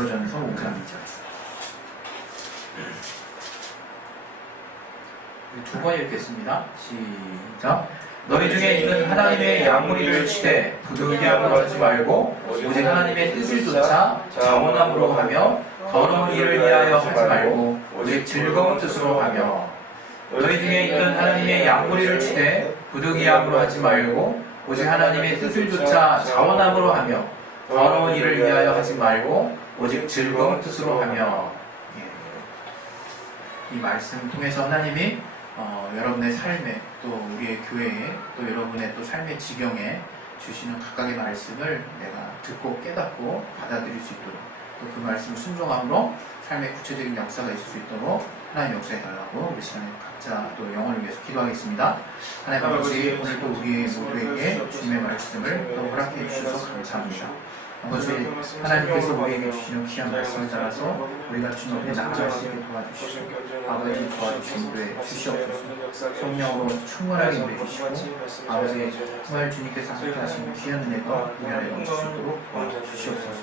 베드로전서 5장 2절. 두 번 읽겠습니다. 시작. 너희 중에 있는 하나님의 양무리를 치되 부득이함으로 하지 말고 오직 하나님의 뜻을 좇아 자원함으로 하며 더러운 일을 위하여 하지 말고 오직 즐거운 뜻으로 하며. 너희 중에 있는 하나님의 양무리를 치되 부득이함으로 하지 말고 오직 하나님의 뜻을 좇아 자원함으로 하며 더러운 일을 위하여 하지 말고 오직 즐거운 뜻으로 하며. 이 말씀 통해서 하나님이 여러분의 삶에 또 우리의 교회에 또 여러분의 또 삶의 지경에 주시는 각각의 말씀을 내가 듣고 깨닫고 받아들일 수 있도록 또 그 말씀을 순종함으로 삶의 구체적인 역사가 있을 수 있도록 하나님 역사해 달라고 우리 시간에 각자 또 영혼을 위해서 기도하겠습니다. 하나님 아버지, 오늘도 우리의 모두에게 주님의 말씀을 또 허락해 주셔서 감사합니다. 아버지, 하나님께서 우리에게 주시는 귀한 말씀을 따라서 우리가 주님 앞에 나아갈 수 있게 도와주시고 아버지 도와주신 우리의 주시옵소서. 성령으로 충만하게 임해주시고 아버지 정말 주님께서 함께 하신 귀한 은혜가 우리 안에 넘칠 수 있도록 도와주시옵소서.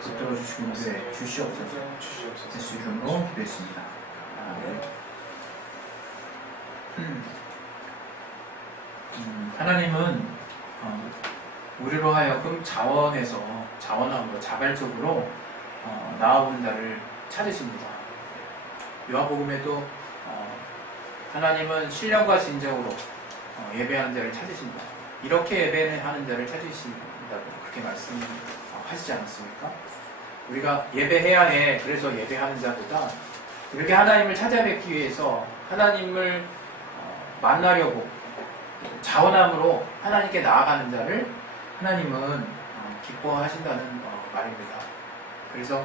붙들어 주시고 우리의 주시옵소서. 예수 이름으로 기도했습니다. 하나님은 우리로 하여금 자원함으로 자발적으로 나아오는 자를 찾으십니다. 요한복음에도 하나님은 신령과 진정으로 예배하는 자를 찾으신다. 이렇게 예배하는 자를 찾으신다고 그렇게 말씀하시지 않았습니까? 우리가 예배해야 해. 그래서 예배하는 자보다 이렇게 하나님을 찾아뵙기 위해서 하나님을 만나려고 자원함으로 하나님께 나아가는 자를 하나님은 기뻐하신다는 말입니다. 그래서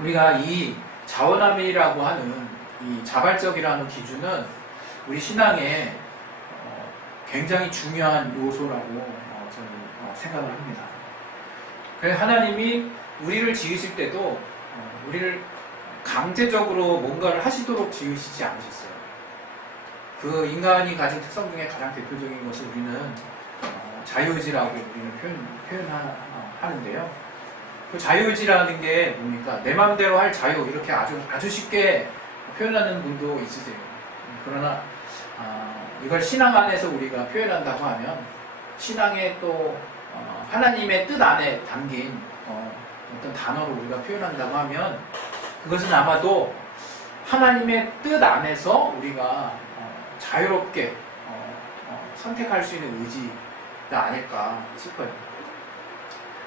우리가 이 자원함이라고 하는 이 자발적이라는 기준은 우리 신앙에 굉장히 중요한 요소라고 저는 생각을 합니다. 그래서 하나님이 우리를 지으실 때도 우리를 강제적으로 뭔가를 하시도록 지으시지 않으셨어요. 그 인간이 가진 특성 중에 가장 대표적인 것을 우리는 자유의지라고 우리는 표현하는데요. 그 자유의지라는 게 뭡니까? 내 마음대로 할 자유, 이렇게 아주 쉽게 표현하는 분도 있으세요. 그러나 이걸 신앙 안에서 우리가 표현한다고 하면 신앙의 또 하나님의 뜻 안에 담긴 어떤 단어로 우리가 표현한다고 하면 그것은 아마도 하나님의 뜻 안에서 우리가 자유롭게 선택할 수 있는 의지가 아닐까 싶어요.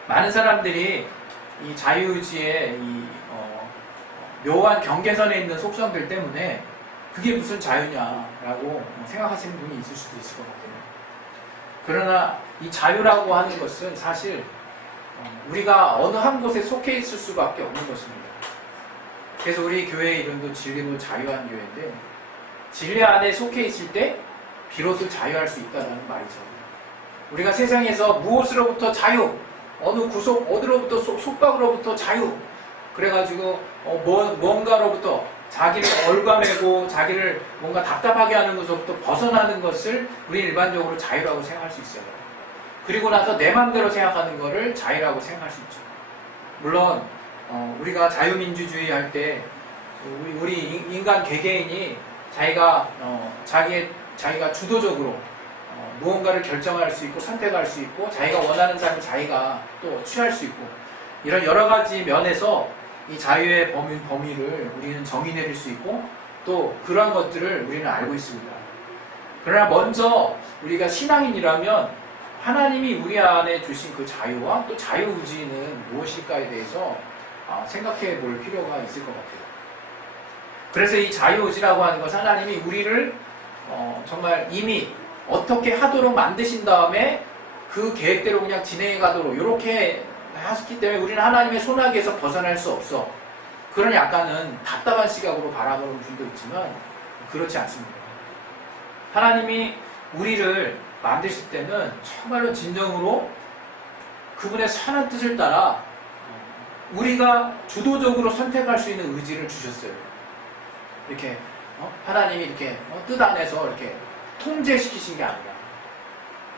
많은 사람들이 이 자유의지의 이 묘한 경계선에 있는 속성들 때문에 그게 무슨 자유냐라고 생각하시는 분이 있을 수도 있을 것 같아요. 그러나 이 자유라고 하는 것은 사실 우리가 어느 한 곳에 속해 있을 수밖에 없는 것입니다. 그래서 우리 교회의 이름도 진리로 자유한 교회인데 진리 안에 속해 있을 때 비로소 자유할 수 있다는 말이죠. 우리가 세상에서 무엇으로부터 자유, 어느 구속, 어디로부터 속박으로부터 자유, 그래가지고 뭔가로부터 자기를 얼과매고 자기를 뭔가 답답하게 하는 것으로부터 벗어나는 것을 우리 일반적으로 자유라고 생각할 수 있어요. 그리고 나서 내 마음대로 생각하는 것을 자유라고 생각할 수 있죠. 물론 우리가 자유민주주의 할 때 우리 인간 개개인이 자기가 주도적으로 무언가를 결정할 수 있고 선택할 수 있고 자기가 원하는 삶을 자기가 또 취할 수 있고 이런 여러 가지 면에서 이 자유의 범위를 우리는 정의 내릴 수 있고 또 그러한 것들을 우리는 알고 있습니다. 그러나 먼저 우리가 신앙인이라면 하나님이 우리 안에 주신 그 자유와 또 자유의지는 무엇일까에 대해서 생각해 볼 필요가 있을 것 같아요. 그래서 이 자유의지라고 하는 것은 하나님이 우리를 정말 이미 어떻게 하도록 만드신 다음에 그 계획대로 그냥 진행해 가도록 이렇게 하셨기 때문에 우리는 하나님의 손아귀에서 벗어날 수 없어. 그런 약간은 답답한 시각으로 바라보는 분도 있지만 그렇지 않습니다. 하나님이 우리를 만드실 때는 정말로 진정으로 그분의 선한 뜻을 따라 우리가 주도적으로 선택할 수 있는 의지를 주셨어요. 이렇게 하나님이 이렇게 뜻 안에서 이렇게 통제시키신 게 아니라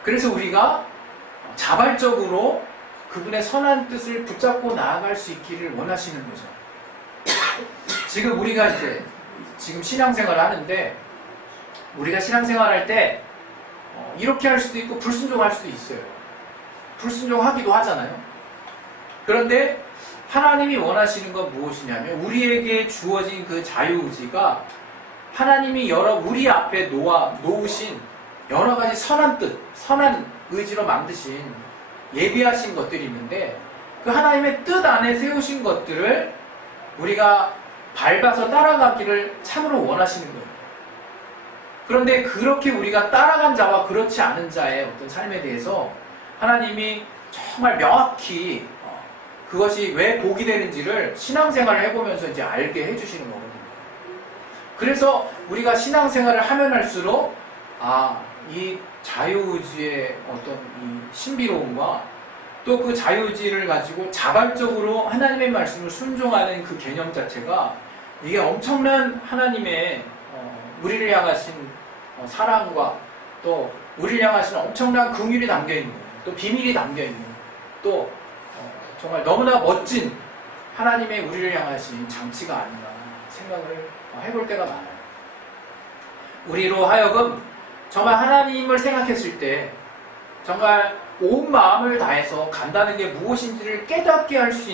그래서 우리가 자발적으로 그분의 선한 뜻을 붙잡고 나아갈 수 있기를 원하시는 거죠. 지금 우리가 이제 지금 신앙생활을 하는데 우리가 신앙생활할 때 이렇게 할 수도 있고 불순종할 수도 있어요. 불순종하기도 하잖아요. 그런데 하나님이 원하시는 건 무엇이냐면 우리에게 주어진 그 자유의지가 하나님이 우리 앞에 놓으신 여러 가지 선한 뜻, 선한 의지로 만드신 예비하신 것들이 있는데 그 하나님의 뜻 안에 세우신 것들을 우리가 밟아서 따라가기를 참으로 원하시는 거예요. 그런데 그렇게 우리가 따라간 자와 그렇지 않은 자의 어떤 삶에 대해서 하나님이 정말 명확히 그것이 왜 복이 되는지를 신앙생활을 해보면서 이제 알게 해주시는 거거든요. 그래서 우리가 신앙생활을 하면 할수록 이 자유의지의 어떤 이 신비로움과 또 그 자유의지를 가지고 자발적으로 하나님의 말씀을 순종하는 그 개념 자체가 이게 엄청난 하나님의 우리를 향하신 사랑과 또 우리를 향하신 엄청난 긍휼이 담겨있는 또 비밀이 담겨있는 또 정말 너무나 멋진 하나님의 우리를 향하신 장치가 아닌가 생각을 해볼 때가 많아요. 우리로 하여금 정말 하나님을 생각했을 때 정말 온 마음을 다해서 간다는 게 무엇인지를 깨닫게 할 수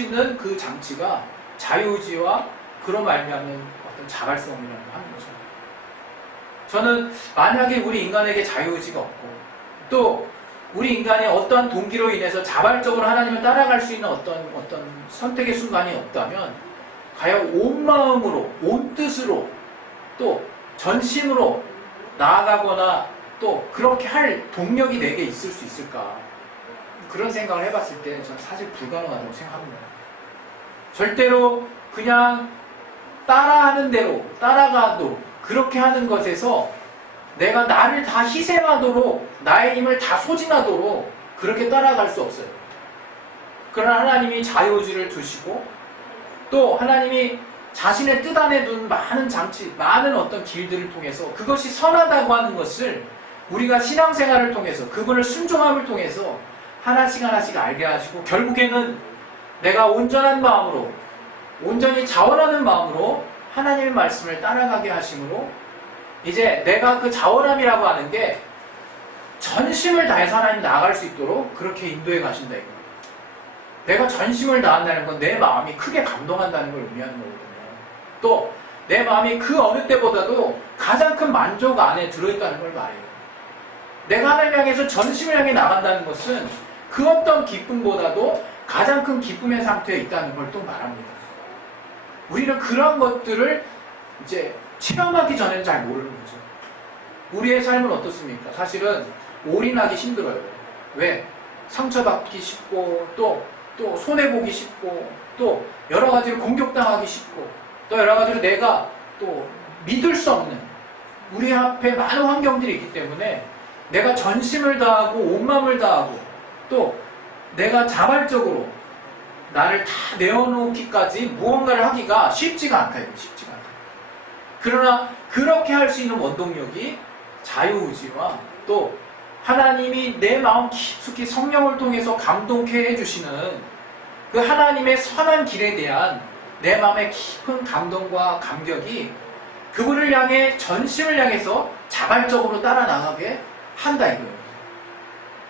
있는 그 장치가 자유의지와 그로 말미암은 어떤 자발성이라고 하는 거죠. 저는 만약에 우리 인간에게 자유의지가 없고 또 우리 인간의 어떠한 동기로 인해서 자발적으로 하나님을 따라갈 수 있는 어떤 선택의 순간이 없다면 과연 온 마음으로 온 뜻으로 또 전심으로 나아가거나 또 그렇게 할 동력이 내게 있을 수 있을까? 그런 생각을 해봤을 때 저는 사실 불가능하다고 생각합니다. 절대로 그냥 따라하는 대로 따라가도록 그렇게 하는 것에서 내가 나를 다 희생하도록 나의 힘을 다 소진하도록 그렇게 따라갈 수 없어요. 그러나 하나님이 자유의지를 두시고 또 하나님이 자신의 뜻 안에 둔 많은 장치, 많은 어떤 길들을 통해서 그것이 선하다고 하는 것을 우리가 신앙생활을 통해서 그분을 순종함을 통해서 하나씩 하나씩 알게 하시고 결국에는 내가 온전한 마음으로 온전히 자원하는 마음으로 하나님의 말씀을 따라가게 하심으로 이제 내가 그 자원함이라고 하는 게 전심을 다해서 하나님 나아갈 수 있도록 그렇게 인도해 가신다 이거. 내가 전심을 다한다는 건 내 마음이 크게 감동한다는 걸 의미하는 거거든요. 또 내 마음이 그 어느 때보다도 가장 큰 만족 안에 들어있다는 걸 말해요. 내가 하나님 향해서 전심을 향해 나간다는 것은 그 어떤 기쁨보다도 가장 큰 기쁨의 상태에 있다는 걸 또 말합니다. 우리는 그런 것들을 이제 체험하기 전에는 잘 모르는 거죠. 우리의 삶은 어떻습니까? 사실은 올인하기 힘들어요. 왜? 상처받기 쉽고 또 손해보기 쉽고 또 여러 가지로 공격당하기 쉽고 또 여러 가지로 내가 또 믿을 수 없는 우리 앞에 많은 환경들이 있기 때문에 내가 전심을 다하고 온 마음을 다하고 또 내가 자발적으로 나를 다 내어놓기까지 무언가를 하기가 쉽지가 않다. 쉽지가 않다. 그러나 그렇게 할 수 있는 원동력이 자유의지와 또 하나님이 내 마음 깊숙이 성령을 통해서 감동케 해주시는 그 하나님의 선한 길에 대한 내 마음의 깊은 감동과 감격이 그분을 향해 전심을 향해서 자발적으로 따라 나가게 한다 이거예요.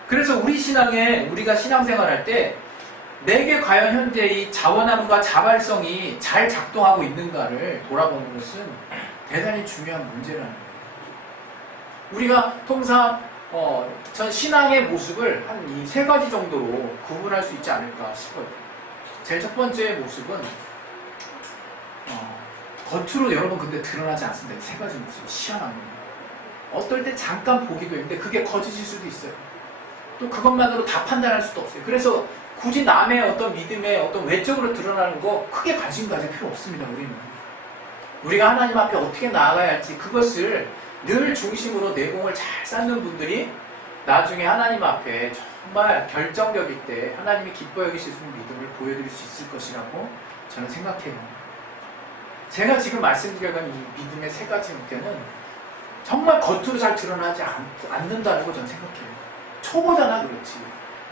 그래서 우리가 신앙생활할 때 내게 과연 현재 이 자원함과 자발성이 잘 작동하고 있는가를 돌아보는 것은 대단히 중요한 문제라는 거예요. 우리가 통상 전 신앙의 모습을 한 이 세 가지 정도로 구분할 수 있지 않을까 싶어요. 제일 첫 번째 모습은 겉으로 여러분 근데 드러나지 않습니다. 이 세 가지 모습이 희한합니다. 어떨 때 잠깐 보기도 했는데 그게 거짓일 수도 있어요. 또 그것만으로 다 판단할 수도 없어요. 그래서 굳이 남의 어떤 믿음의 어떤 외적으로 드러나는 거 크게 관심 가질 필요 없습니다. 우리가 하나님 앞에 어떻게 나아가야 할지 그것을 늘 중심으로 내공을 잘 쌓는 분들이 나중에 하나님 앞에 정말 결정적일 때 하나님이 기뻐 여기실 수 있는 믿음을 보여드릴 수 있을 것이라고 저는 생각해요. 제가 지금 말씀드려간 이 믿음의 세 가지 형태는 정말 겉으로 잘 드러나지 않는다고 저는 생각해요. 초보잖아 그렇지.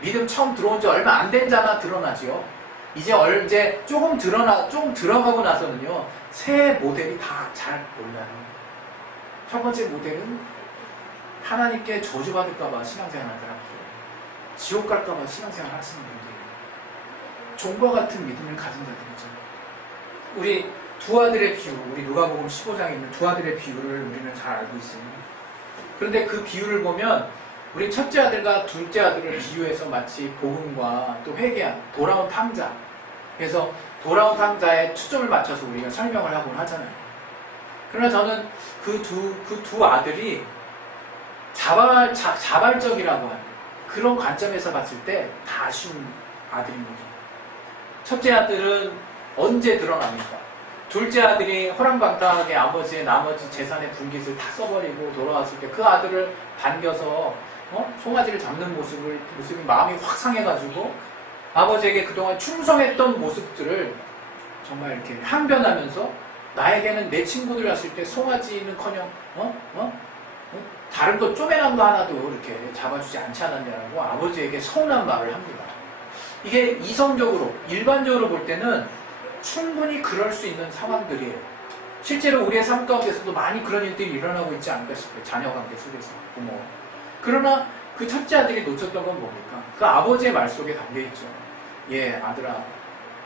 믿음 처음 들어온 지 얼마 안 된 자나 드러나지요. 이제 조금 들어가고 나서는요, 새 모델이 다 잘 몰라요. 첫 번째 모델은 하나님께 저주받을까봐 신앙생활 하는 사람들, 지옥 갈까봐 신앙생활 하시는 분들, 종과 같은 믿음을 가진 자들이죠. 우리 두 아들의 비유, 우리 누가복음 15장에 있는 두 아들의 비유를 우리는 잘 알고 있습니다. 그런데 그 비유를 보면 우리 첫째 아들과 둘째 아들을 비유해서 마치 복음과 또 회개한 돌아온 탕자, 그래서 돌아온 탕자에 초점을 맞춰서 우리가 설명을 하곤 하잖아요. 그러나 저는 그 두 아들이 자발적이라고 하는 그런 관점에서 봤을 때 다 아쉬운 아들입니다. 첫째 아들은 언제 드러납니까? 둘째 아들이 호랑방탕하게 아버지의 나머지 재산의 분깃을 다 써버리고 돌아왔을 때 그 아들을 반겨서 송아지를 잡는 모습이 마음이 확 상해가지고 아버지에게 그동안 충성했던 모습들을 정말 이렇게 항변하면서 나에게는 내 친구들 왔을 때 송아지는커녕 다른 거 쪼매난 거 하나도 이렇게 잡아주지 않지 않았냐고 아버지에게 서운한 말을 합니다. 이게 이성적으로 일반적으로 볼 때는 충분히 그럴 수 있는 상황들이에요. 실제로 우리의 삶 가운데서도 많이 그런 일들이 일어나고 있지 않을까 싶어요. 자녀 관계 속에서 부모. 그러나 그 첫째 아들이 놓쳤던 건 뭡니까? 그 아버지의 말 속에 담겨있죠. 예, 아들아,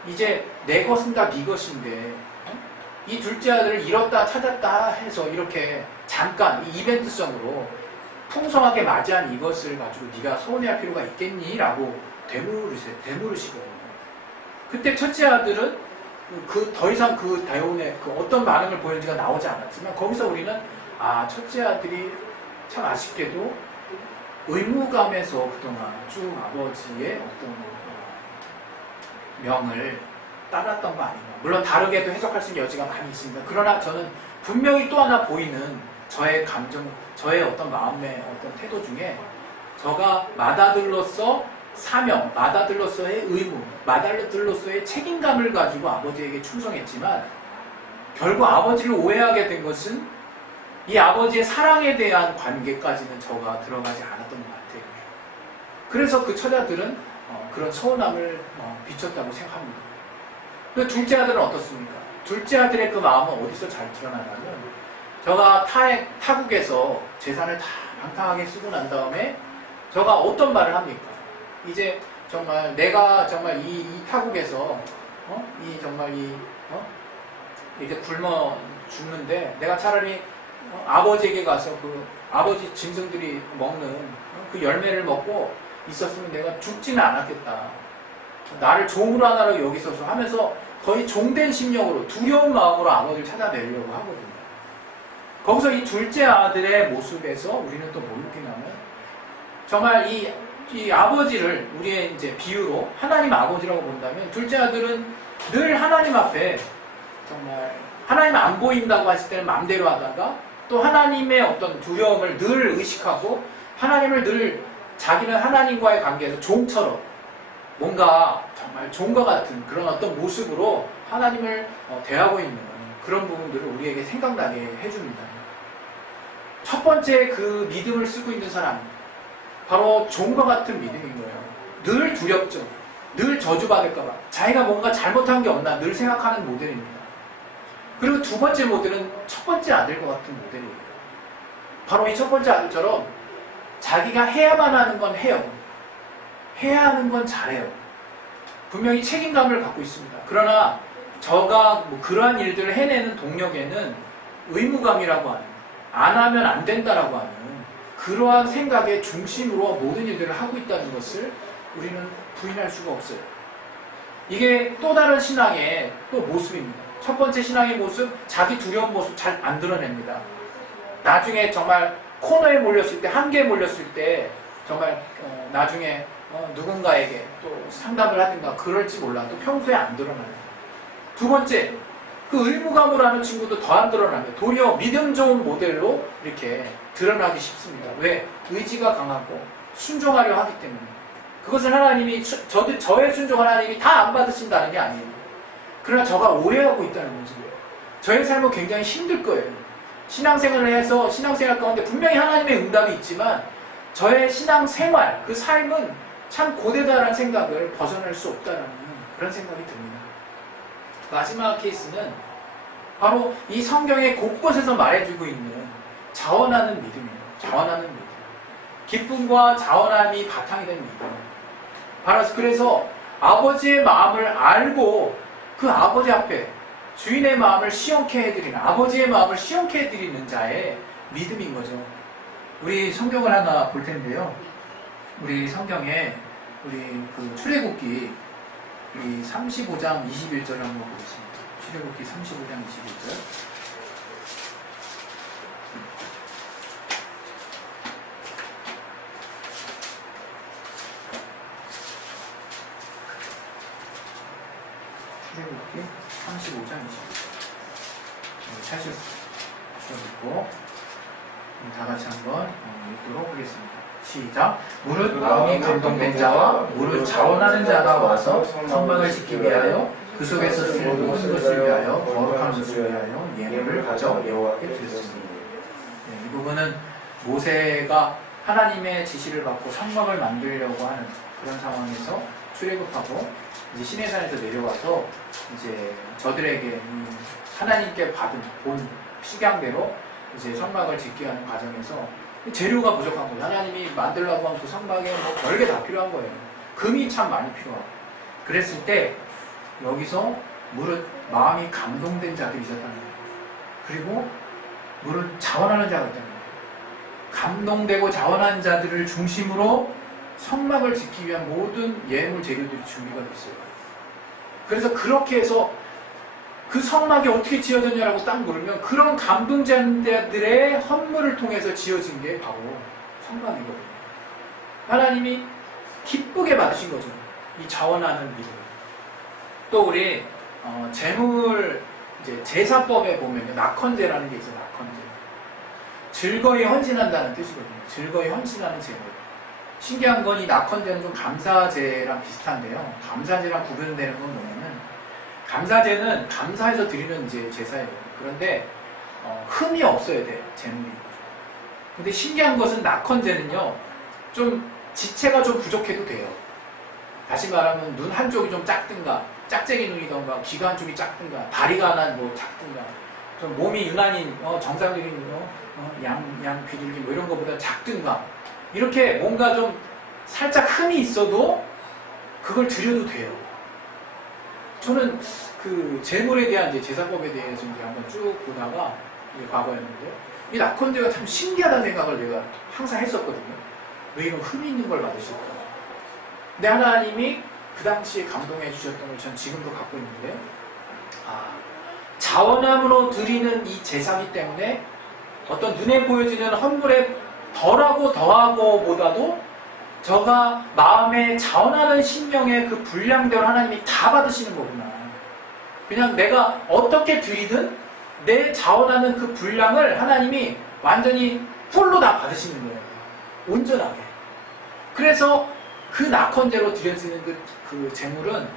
이제 내 것은 다 네 것인데 이 둘째 아들을 잃었다 찾았다 해서 이렇게 잠깐 이 이벤트성으로 풍성하게 맞이한 이것을 가지고 네가 서운해할 필요가 있겠니? 라고 되물으시거든요. 그때 첫째 아들은 더 이상 그 대운에 어떤 반응을 보였는지가 나오지 않았지만 거기서 우리는 첫째 아들이 참 아쉽게도 의무감에서 그동안 쭉 아버지의 어떤 명을 따랐던 거 아닌가. 물론 다르게도 해석할 수 있는 여지가 많이 있습니다. 그러나 저는 분명히 또 하나 보이는 저의 감정, 저의 어떤 마음의 어떤 태도 중에 저가 맏아들로서 사명, 맏아들로서의 의무, 맏아들로서의 책임감을 가지고 아버지에게 충성했지만 결국 아버지를 오해하게 된 것은 이 아버지의 사랑에 대한 관계까지는 저가 들어가지 않았던 것 같아요. 그래서 그 처자들은 그런 서운함을 비췄다고 생각합니다. 근데 둘째 아들은 어떻습니까? 둘째 아들의 그 마음은 어디서 잘 드러나냐면 저가 타국에서 재산을 다 방탕하게 쓰고 난 다음에 저가 어떤 말을 합니까? 이제 정말 내가 정말 이 타국에서 이렇게 굶어 죽는데 내가 차라리 아버지에게 가서 그 아버지 짐승들이 먹는 그 열매를 먹고 있었으면 내가 죽지는 않았겠다. 나를 종으로 하나로 여기서서 하면서 거의 종된 심령으로 두려운 마음으로 아버지를 찾아내려고 하거든요. 거기서 이 둘째 아들의 모습에서 우리는 또 뭘 느끼냐면 정말 이 아버지를 우리의 이제 비유로 하나님 아버지라고 본다면 둘째 아들은 늘 하나님 앞에 정말 하나님 안 보인다고 했을 때는 마음대로 하다가 또 하나님의 어떤 두려움을 늘 의식하고 하나님을 늘 자기는 하나님과의 관계에서 종처럼 뭔가 정말 종과 같은 그런 어떤 모습으로 하나님을 대하고 있는 그런 부분들을 우리에게 생각나게 해줍니다. 첫 번째 그 믿음을 쓰고 있는 사람, 바로 종과 같은 믿음인 거예요. 늘 두렵죠. 늘 저주받을까봐. 자기가 뭔가 잘못한 게 없나 늘 생각하는 모델입니다. 그리고 두 번째 모델은 첫 번째 아들과 같은 모델이에요. 바로 이 첫 번째 아들처럼 자기가 해야만 하는 건 해요. 해야 하는 건 잘해요. 분명히 책임감을 갖고 있습니다. 그러나 저가 그러한 일들을 해내는 동력에는 의무감이라고 하는, 안 하면 안 된다라고 하는 그러한 생각의 중심으로 모든 일들을 하고 있다는 것을 우리는 부인할 수가 없어요. 이게 또 다른 신앙의 또 모습입니다. 첫 번째 신앙의 모습, 자기 두려운 모습 잘 안 드러냅니다. 나중에 정말 코너에 몰렸을 때, 한계에 몰렸을 때 정말 나중에 누군가에게 또 상담을 하든가 그럴지 몰라도 평소에 안 드러나요. 두 번째, 그 의무감으로 하는 친구도 더 안 드러납니다. 도리어 믿음 좋은 모델로 이렇게 드러나기 쉽습니다. 왜? 의지가 강하고 순종하려 하기 때문에. 그것은 하나님이 저의 순종 하나님이 다 안 받으신다는 게 아니에요. 그러나 저가 오해하고 있다는 거죠. 저의 삶은 굉장히 힘들 거예요. 신앙생활을 해서 신앙생활 가운데 분명히 하나님의 응답이 있지만 저의 신앙생활, 그 삶은 참 고대다라는 생각을 벗어날 수 없다라는 그런 생각이 듭니다. 마지막 케이스는 바로 이 성경의 곳곳에서 말해주고 있는 자원하는 믿음이에요. 자원하는 믿음. 기쁨과 자원함이 바탕이 된 믿음. 바로 그래서 아버지의 마음을 알고 그 아버지 앞에 주인의 마음을 시원케 해드리는, 아버지의 마음을 시원케 해드리는 자의 믿음인 거죠. 우리 성경을 하나 볼 텐데요. 우리 성경에 우리 그 출애굽기 우리 35장 21절 한번 보겠습니다. 출애굽기 35장 21절. 출애굽기 35장 21절. 찾으시고 다 같이 한번 읽도록 하겠습니다. 시작. 무릇 마음이 감동된 자와 무릇 자원하는 자가 와서 성막을 짓기 위하여 그 속에서 쓸 모든 것을 위하여 거룩한 것을 위하여 예물을 가져 여호와께 드렸습니다. 이 부분은 모세가 하나님의 지시를 받고 성막을 만들려고 하는 그런 상황에서 출애굽하고 이제 시내산에서 내려와서 이제 저들에게 하나님께 받은 본 식양대로 이제 성막을 짓게 하는 과정에서 재료가 부족한 거예요. 하나님이 만들려고 한 그 성막에 뭐 별게 다 필요한 거예요. 금이 참 많이 필요하고. 그랬을 때 여기서 무릇 마음이 감동된 자들이 있었다는 거예요. 그리고 무릇 자원하는 자가 있다는 거예요. 감동되고 자원하는 자들을 중심으로 성막을 짓기 위한 모든 예물 재료들이 준비가 됐어요. 그래서 그렇게 해서 그 성막이 어떻게 지어졌냐라고 딱 물으면 그런 감동자들의 헌물을 통해서 지어진 게 바로 성막이거든요. 하나님이 기쁘게 받으신 거죠. 이 자원하는 믿음. 또 우리 제물 이제 제사법에 보면요, 낙헌제라는 게 있어요. 낙헌제. 즐거이 헌신한다는 뜻이거든요. 즐거이 헌신하는 제물. 신기한 건 이 낙헌제는 좀 감사제랑 비슷한데요. 감사제랑 구분되는 건 뭐냐면 감사제는 감사해서 드리는 이제 제사예요. 그런데 흠이 없어야 돼요. 제물이. 근데 신기한 것은 낙헌제는요, 좀 지체가 좀 부족해도 돼요. 다시 말하면 눈 한쪽이 좀 작든가, 짝짝이 눈이던가, 귀가 한쪽이 작든가, 다리가 하나 뭐 작든가, 좀 몸이 유난히 정상적인 양 비둘기 뭐 이런 것보다 작든가, 이렇게 뭔가 좀 살짝 흠이 있어도 그걸 드려도 돼요. 저는 그 제물에 대한 이제 제사법에 대해서 이제 한번 쭉 보다가 이게 과거였는데 이 낙헌제가 참 신기하다는 생각을 내가 항상 했었거든요. 왜 이런 흠이 있는 걸 받으실까? 근데 하나님이 그 당시에 감동해 주셨던 걸 전 지금도 갖고 있는데, 자원함으로 드리는 이 제사기 때문에 어떤 눈에 보여지는 헌물에 덜하고 더하고 보다도 저가 마음에 자원하는 심령의 그 분량대로 하나님이 다 받으시는 거구나. 그냥 내가 어떻게 드리든 내 자원하는 그 분량을 하나님이 완전히 풀로 다 받으시는 거예요. 온전하게. 그래서 그 낙헌제로 드려지는 그 제물은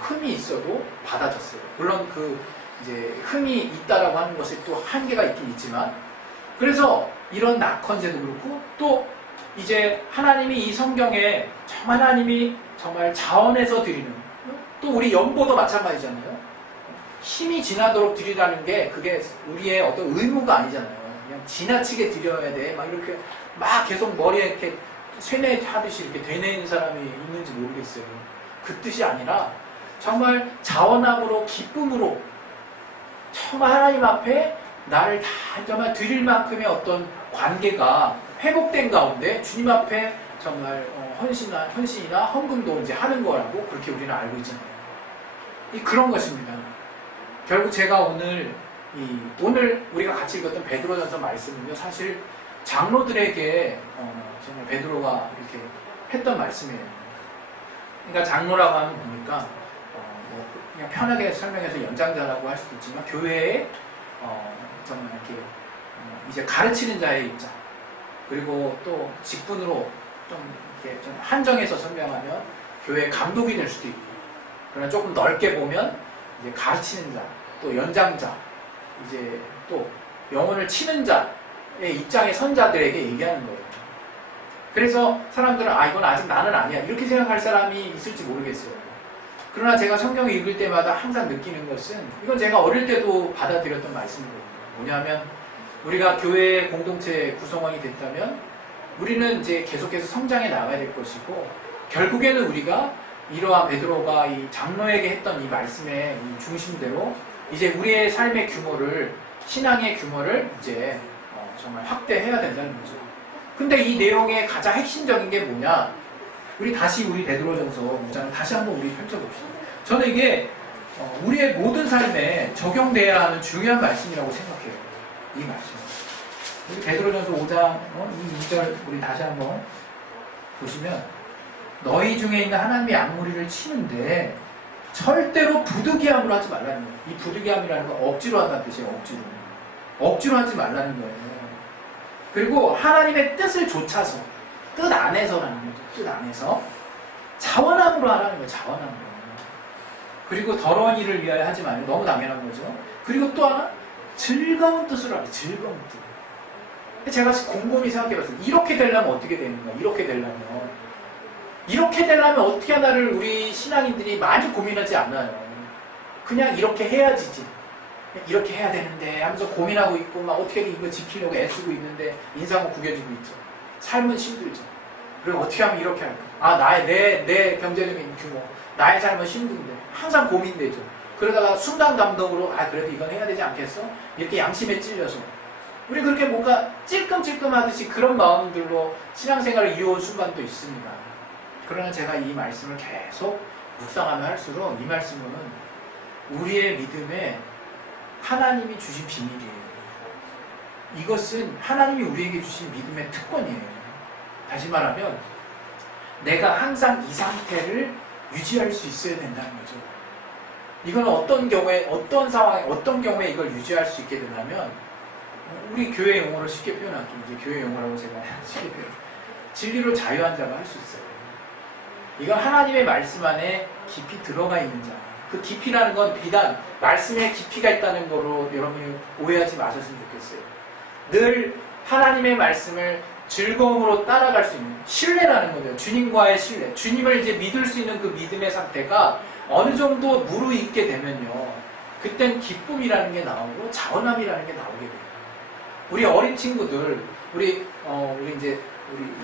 흠이 있어도 받아졌어요. 물론 그 이제 흠이 있다라고 하는 것이 또 한계가 있긴 있지만, 그래서 이런 낙헌제도 그렇고 또 이제 하나님이 이 성경에 하나님이 정말 자원해서 드리는, 또 우리 연보도 마찬가지잖아요. 힘이 지나도록 드리라는 게 그게 우리의 어떤 의무가 아니잖아요. 그냥 지나치게 드려야 돼. 막 이렇게 막 계속 머리에 이렇게 쇠뇌하듯이 이렇게 되뇌는 사람이 있는지 모르겠어요. 그 뜻이 아니라 정말 자원함으로 기쁨으로 정말 하나님 앞에 나를 다 정말 드릴 만큼의 어떤 관계가 회복된 가운데 주님 앞에 정말 헌신이나 헌금도 이제 하는 거라고 그렇게 우리는 알고 있잖아요. 그런 것입니다. 결국 제가 오늘 우리가 같이 읽었던 베드로전서 말씀은요, 사실 장로들에게 정말 베드로가 이렇게 했던 말씀이에요. 그러니까 장로라고 하면 보니까 그냥 편하게 설명해서 연장자라고 할 수도 있지만 교회에 정말 이렇게 이제 가르치는 자의 입장, 그리고 또 직분으로 좀 이렇게 좀 한정해서 설명하면 교회 감독이 될 수도 있고, 그러나 조금 넓게 보면 이제 가르치는 자, 또 연장자, 이제 또 영혼을 치는 자의 입장의 선자들에게 얘기하는 거예요. 그래서 사람들은 이건 아직 나는 아니야 이렇게 생각할 사람이 있을지 모르겠어요. 그러나 제가 성경을 읽을 때마다 항상 느끼는 것은 이건 제가 어릴 때도 받아들였던 말씀이거든요. 뭐냐면 우리가 교회 공동체 구성원이 됐다면 우리는 이제 계속해서 성장해 나가야 될 것이고 결국에는 우리가 이러한 베드로가 이 장로에게 했던 이 말씀의 이 중심대로 이제 우리의 삶의 규모를 신앙의 규모를 이제 정말 확대해야 된다는 거죠. 근데 이 내용의 가장 핵심적인 게 뭐냐? 우리 베드로전서 5장을 다시 한번 우리 펼쳐봅시다. 저는 이게 우리의 모든 삶에 적용돼야 하는 중요한 말씀이라고 생각해요. 이 말씀. 우리 베드로전서 5장 2절 우리 다시 한번 보시면 너희 중에 있는 하나님의 양무리를 치는데 절대로 부득이함으로 하지 말라는 거예요. 이 부득이함이라는 건 억지로 한다는 뜻이에요. 억지로 하지 말라는 거예요. 그리고 하나님의 뜻을 좇아서 뜻 안에서라는 거죠. 뜻 안에서 자원함으로 하라는 거예요. 자원함으로. 그리고 더러운 일을 위하여 하지 말아요. 너무 당연한 거죠. 그리고 또 하나 즐거운 뜻으로 하래요. 즐거운 뜻. 제가 곰곰이 생각해봤어요. 이렇게 되려면 어떻게 되는가? 이렇게 되려면 어떻게 하나를 우리 신앙인들이 많이 고민하지 않아요. 그냥 이렇게 해야지지. 이렇게 해야 되는데 하면서 고민하고 있고 막 어떻게든 이거 지키려고 애쓰고 있는데 인상은 구겨지고 있죠. 삶은 힘들죠. 그리고 어떻게 하면 이렇게 할까? 내 경제적인 규모, 나의 삶은 힘든데 항상 고민되죠. 그러다가 순간 감동으로 그래도 이건 해야 되지 않겠어? 이렇게 양심에 찔려서 우리 그렇게 뭔가 찔끔찔끔하듯이 그런 마음들로 신앙생활을 이어온 순간도 있습니다. 그러나 제가 이 말씀을 계속 묵상하면 할수록 이 말씀은 우리의 믿음에 하나님이 주신 비밀이에요. 이것은 하나님이 우리에게 주신 믿음의 특권이에요. 다시 말하면 내가 항상 이 상태를 유지할 수 있어야 된다는 거죠. 이건 어떤 경우에 어떤 상황에 어떤 경우에 이걸 유지할 수 있게 되냐면 우리 교회 용어로 쉽게 표현할게요. 이제 교회 용어라고 제가 쉽게 표현. 진리로 자유한 자가 할 수 있어요. 이건 하나님의 말씀 안에 깊이 들어가 있는 자. 그 깊이라는 건 비단 말씀에 깊이가 있다는 거로 여러분이 오해하지 마셨으면 좋겠어요. 늘 하나님의 말씀을 즐거움으로 따라갈 수 있는 신뢰라는 거죠. 주님과의 신뢰. 주님을 이제 믿을 수 있는 그 믿음의 상태가 어느 정도 무르익게 되면요. 그땐 기쁨이라는 게 나오고 자원함이라는 게 나오게 돼요. 우리 어린 친구들, 우리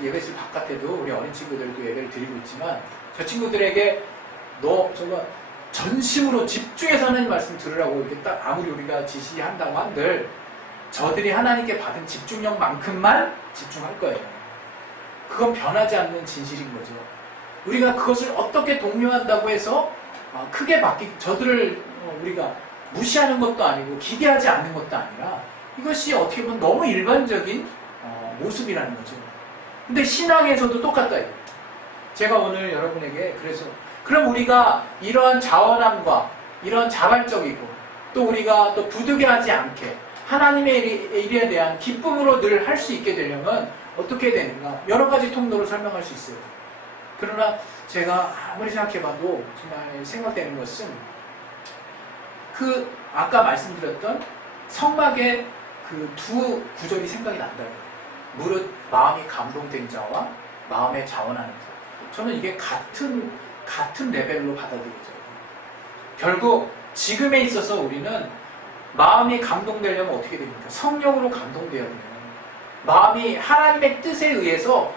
예배실 바깥에도 우리 어린 친구들도 예배를 드리고 있지만 저 친구들에게 너 정말 전심으로 집중해서 하나님 말씀 들으라고 이렇게 딱 아무리 우리가 지시한다고 한들 저들이 하나님께 받은 집중력만큼만 집중할 거예요. 그건 변하지 않는 진실인 거죠. 우리가 그것을 어떻게 독려한다고 해서 크게 저들을 우리가 무시하는 것도 아니고 기대하지 않는 것도 아니라 이것이 어떻게 보면 너무 일반적인 모습이라는 거죠. 근데 신앙에서도 똑같다. 제가 오늘 여러분에게 그럼 우리가 이러한 자원함과 이러한 자발적이고 또 우리가 또 부득이하지 않게 하나님의 일에 대한 기쁨으로 늘 할 수 있게 되려면 어떻게 되는가? 여러 가지 통로로 설명할 수 있어요. 그러나 제가 아무리 생각해봐도 정말 생각되는 것은 아까 말씀드렸던 성막의 그 두 구절이 생각이 난다. 무릇 마음이 감동된 자와 마음에 자원하는 자. 저는 이게 같은 레벨로 받아들여져요. 결국 지금에 있어서 우리는 마음이 감동되려면 어떻게 됩니까? 성령으로 감동되어야 돼요. 마음이 하나님의 뜻에 의해서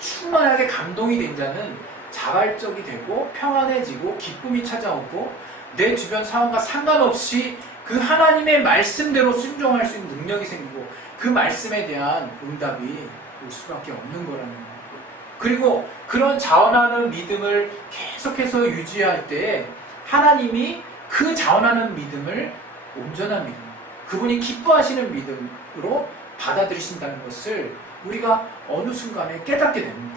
충만하게 감동이 된 자는 자발적이 되고 평안해지고 기쁨이 찾아오고 내 주변 상황과 상관없이 그 하나님의 말씀대로 순종할 수 있는 능력이 생기고 그 말씀에 대한 응답이 올 수밖에 없는 거라는 거예요. 그리고 그런 자원하는 믿음을 계속해서 유지할 때 하나님이 그 자원하는 믿음을 온전한 믿음, 그분이 기뻐하시는 믿음으로 받아들이신다는 것을 우리가 어느 순간에 깨닫게 됩니다.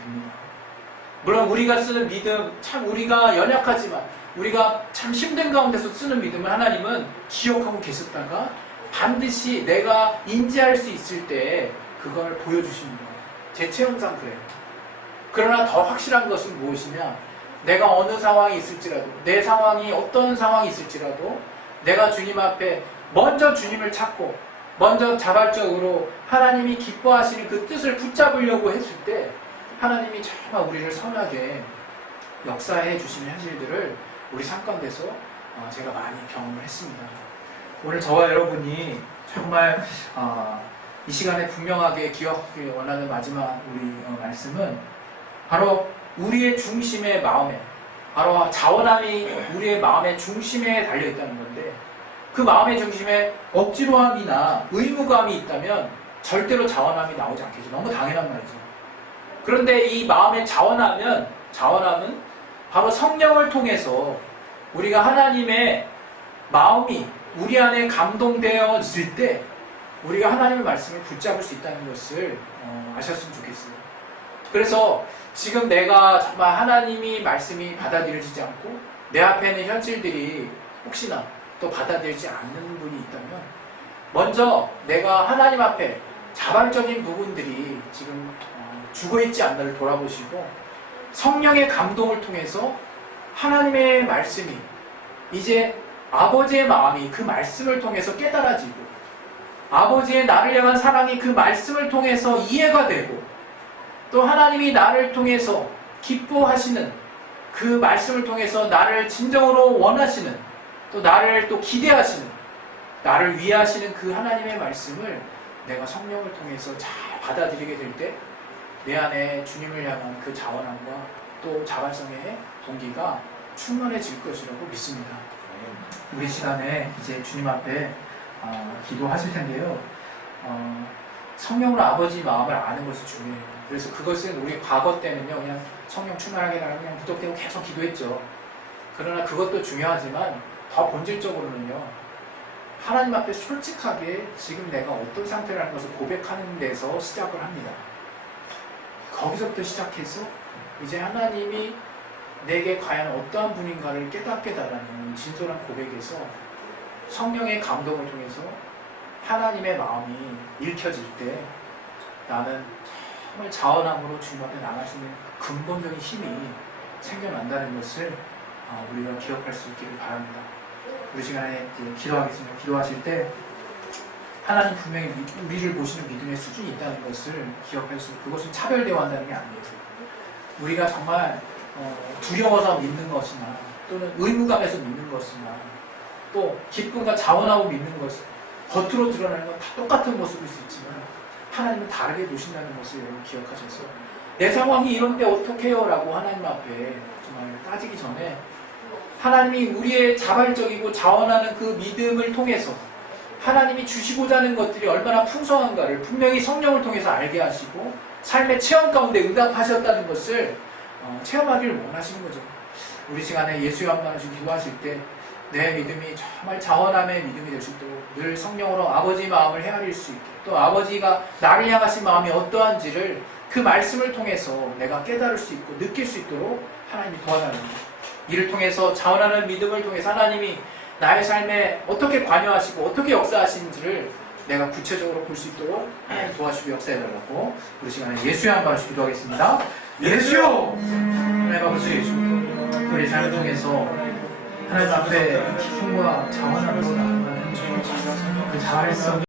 물론 우리가 쓰는 믿음, 참 우리가 연약하지만 우리가 참 힘든 가운데서 쓰는 믿음을 하나님은 기억하고 계셨다가 반드시 내가 인지할 수 있을 때 그걸 보여주십니다. 제 체험상 그래요. 그러나 더 확실한 것은 무엇이냐? 내가 어느 상황이 있을지라도, 내 상황이 어떤 상황이 있을지라도 내가 주님 앞에 먼저 주님을 찾고 먼저 자발적으로 하나님이 기뻐하시는 그 뜻을 붙잡으려고 했을 때 하나님이 정말 우리를 선하게 역사해 주시는 현실들을 우리 삶 가운데서 제가 많이 경험을 했습니다. 오늘 저와 여러분이 정말 이 시간에 분명하게 기억하기 원하는 마지막 우리 말씀은 바로 우리의 중심의 마음에, 바로 자원함이 우리의 마음의 중심에 달려있다는 건데, 그 마음의 중심에 억지로함이나 의무감이 있다면 절대로 자원함이 나오지 않겠죠. 너무 당연한 말이죠. 그런데 이 마음의 자원함은 바로 성령을 통해서 우리가 하나님의 마음이 우리 안에 감동되어질 때 우리가 하나님의 말씀을 붙잡을 수 있다는 것을 아셨으면 좋겠어요. 그래서 지금 내가 정말 하나님이 말씀이 받아들여지지 않고 내 앞에 있는 현실들이 혹시나 또 받아들이지 않는 분이 있다면 먼저 내가 하나님 앞에 자발적인 부분들이 지금 죽어있지 않나를 돌아보시고 성령의 감동을 통해서 하나님의 말씀이 이제 아버지의 마음이 그 말씀을 통해서 깨달아지고 아버지의 나를 향한 사랑이 그 말씀을 통해서 이해가 되고 또 하나님이 나를 통해서 기뻐하시는 그 말씀을 통해서 나를 진정으로 원하시는 또 나를 또 기대하시는 나를 위하시는 그 하나님의 말씀을 내가 성령을 통해서 잘 받아들이게 될 때 내 안에 주님을 향한 그 자원함과 또 자발성의 동기가 충만해질 것이라고 믿습니다. 우리 시간에 이제 주님 앞에 기도하실 텐데요. 성령으로 아버지 마음을 아는 것이 중요해요. 그래서 그것은 우리 과거 때는요, 그냥 성령 충만하게 나는 그냥 무턱대고 계속 기도했죠. 그러나 그것도 중요하지만 더 본질적으로는요, 하나님 앞에 솔직하게 지금 내가 어떤 상태라는 것을 고백하는 데서 시작을 합니다. 거기서부터 시작해서 이제 하나님이 내게 과연 어떠한 분인가를 깨닫게 달라는 진솔한 고백에서 성령의 감동을 통해서 하나님의 마음이 읽혀질 때 나는 정말 자원함으로 주님 앞에 나갈 수 있는 근본적인 힘이 생겨난다는 것을 우리가 기억할 수 있기를 바랍니다. 우리 시간에 기도하겠습니다. 기도하실 때 하나님 분명히 우리를 보시는 믿음의 수준이 있다는 것을 기억할 수 있고, 그것은 차별대화한다는 게 아니에요. 우리가 정말 두려워서 믿는 것이나 또는 의무감에서 믿는 것이나 또 기쁨과 자원하고 믿는 것, 겉으로 드러나는 건 다 똑같은 모습일 수 있지만 하나님은 다르게 보신다는 것을 여러분 기억하셔서 내 상황이 이런데 어떻게 해요? 라고 하나님 앞에 정말 따지기 전에 하나님이 우리의 자발적이고 자원하는 그 믿음을 통해서 하나님이 주시고자 하는 것들이 얼마나 풍성한가를 분명히 성령을 통해서 알게 하시고 삶의 체험 가운데 응답하셨다는 것을 체험하기를 원하시는 거죠. 우리 시간에 예수의 한마디씩 기도하실 때 내 믿음이 정말 자원함의 믿음이 될 수 있도록 늘 성령으로 아버지 마음을 헤아릴 수 있게, 또 아버지가 나를 향하신 마음이 어떠한지를 그 말씀을 통해서 내가 깨달을 수 있고 느낄 수 있도록 하나님이 도와달랍니다. 이를 통해서 자원하는 믿음을 통해서 하나님이 나의 삶에 어떻게 관여하시고 어떻게 역사하시는지를 내가 구체적으로 볼 수 있도록 하나님 도와주시고 역사해달라고 우리 시간에 예수의 한 번씩 기도하겠습니다. 예수요! 하나님 아버지, 우리 삶을 통해서 하나님 앞에 기쁨과 자원함으로 나아가는 그 자활성이